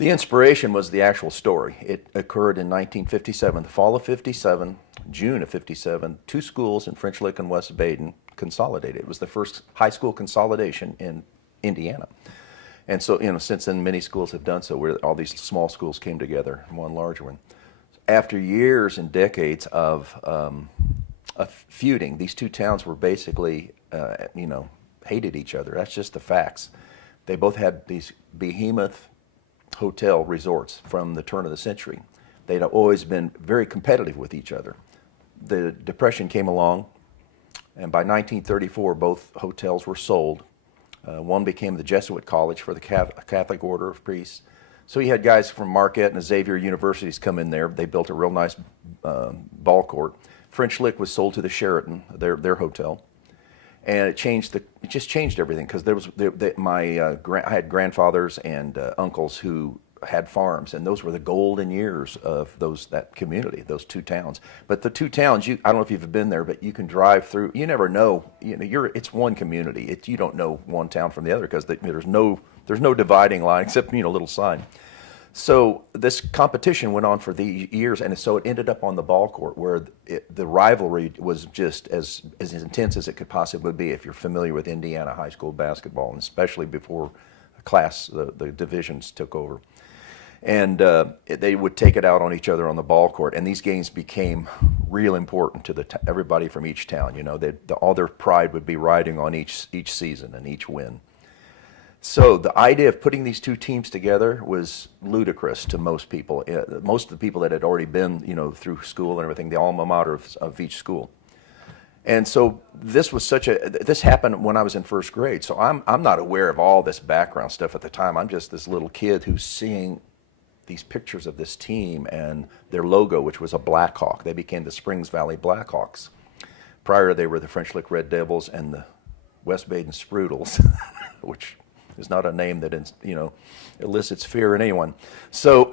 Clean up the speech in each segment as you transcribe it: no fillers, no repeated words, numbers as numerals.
The inspiration was the actual story. It occurred in 1957, the fall of 57, June of 57. Two schools in French Lick and West Baden consolidated. It was the first high school consolidation in Indiana. And so, since then, many schools have done so, where all these small schools came together in one larger one. After years and decades of feuding, these two towns were basically, hated each other. That's just the facts. They both had these behemoth hotel resorts from the turn of the century. They'd always been very competitive with each other. The Depression came along, and by 1934, both hotels were sold. One became the Jesuit College for the Catholic Order of Priests. So you had guys from Marquette and Xavier universities come in there. They built a real nice ball court. French Lick was sold to the Sheraton, their hotel, and it just changed everything, because I had grandfathers and uncles who had farms, and those were the golden years of that community, those two towns. But the two towns, I don't know if you've been there, but you can drive through. You never know. It's one community. You don't know one town from the other, because there's no dividing line except a little sign. So this competition went on for the years, and so it ended up on the ball court, where the rivalry was just as intense as it could possibly be, if you're familiar with Indiana high school basketball, and especially before the divisions took over. And they would take it out on each other on the ball court, and these games became real important to everybody from each town. All their pride would be riding on each season and each win. So the idea of putting these two teams together was ludicrous to most people. Most of the people that had already been, through school and everything, the alma mater of each school. And so this happened when I was in first grade. So I'm not aware of all this background stuff at the time. I'm just this little kid who's seeing these pictures of this team and their logo, which was a Black Hawk. They became the Springs Valley Blackhawks. Prior, they were the French Lick Red Devils and the West Baden Sprudels, which is not a name that elicits fear in anyone. So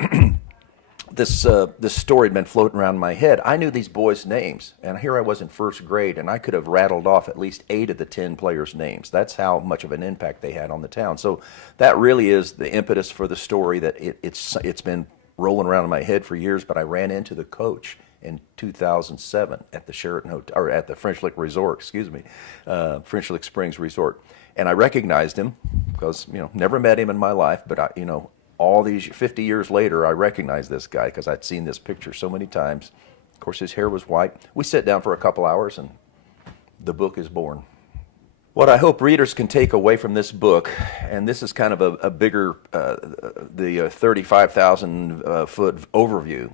this story had been floating around in my head. I knew these boys' names, and here I was in first grade, and I could have rattled off at least 8 of the 10 players' names. That's how much of an impact they had on the town. So that really is the impetus for the story, that it's been rolling around in my head for years. But I ran into the coach in 2007 at the Sheraton Hotel, or at the French Lick Resort, French Lick Springs Resort. And I recognized him because, never met him in my life, but all these 50 years later, I recognized this guy because I'd seen this picture so many times. Of course, his hair was white. We sat down for a couple hours, and the book is born. What I hope readers can take away from this book, and this is kind of a bigger, the 35,000 foot overview.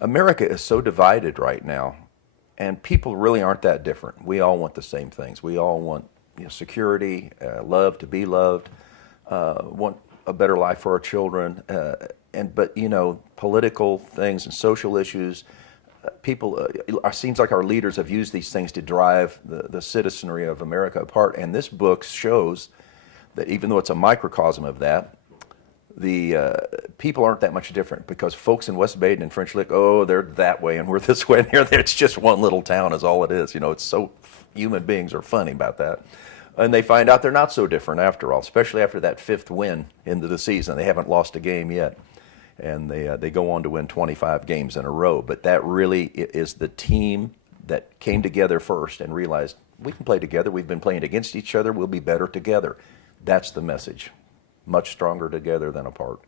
America is so divided right now. And people really aren't that different. We all want the same things. We all want security, love, to be loved, want a better life for our children. But political things and social issues, it seems like our leaders have used these things to drive the citizenry of America apart. And this book shows that even though it's a microcosm of that, the people aren't that much different, because folks in West Baden and French Lick, they're that way and we're this way, and here it's just one little town is all it is. It's so, human beings are funny about that. And they find out they're not so different after all, especially after that 5th win into the season. They haven't lost a game yet, and they go on to win 25 games in a row. But that really is the team that came together first and realized, we can play together. We've been playing against each other. We'll be better together. That's the message. Much stronger together than apart.